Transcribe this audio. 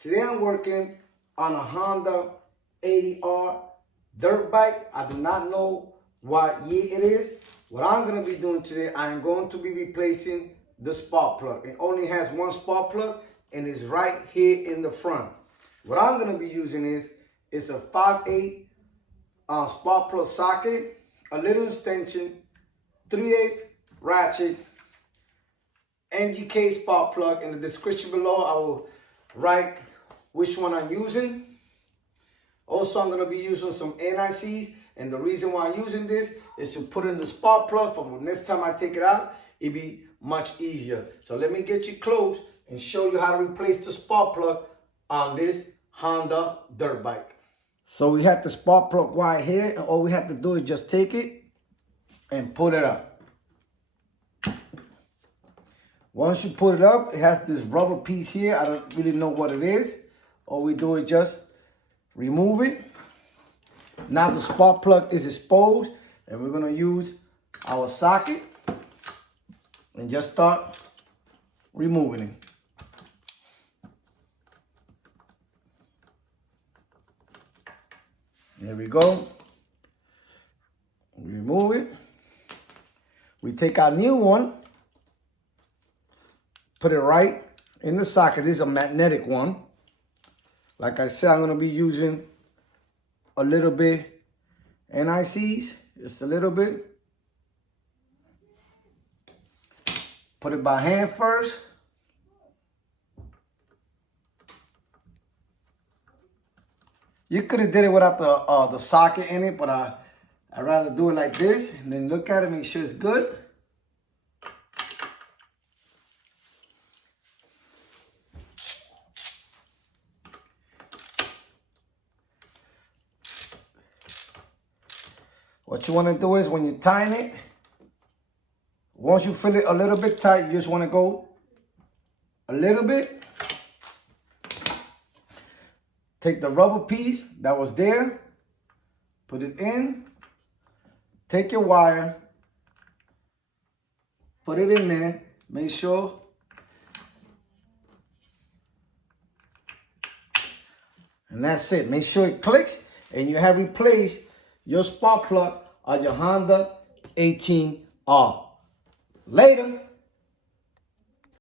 Today I'm working on a Honda 80R dirt bike. I do not know what year it is. What I'm going to be doing today, I'm going to be replacing the spark plug. It only has one spark plug and it's right here in the front. What I'm going to be using is a 5/8 spark plug socket, a little extension, 3/8 ratchet, NGK spark plug. In the description below, I will write which one I'm using. Also, I'm going to be using some NICs, and the reason why I'm using this is to put in the spark plug for the next time I take it out, it'll be much easier. So let me get you close and show you how to replace the spark plug on this Honda dirt bike. So we have the spark plug right here, and all we have to do is just take it and put it up. Once you put it up, it has this rubber piece here. I don't really know what it is. All we do is just remove it. Now the spark plug is exposed, and we're gonna use our socket and just start removing it. There we go. We remove it. We take our new one, put it right in the socket. This is a magnetic one. Like I said, I'm going to be using a little bit NICs, just a little bit. Put it by hand first. You could have did it without the socket in it, but I'd rather do it like this and then look at it, make sure it's good. What you want to do is when you tighten it, once you feel it a little bit tight, you just want to go a little bit. Take the rubber piece that was there, put it in, take your wire, put it in there, make sure. And that's it. Make sure it clicks and you have replaced your spark plug on your Honda 18R. Later.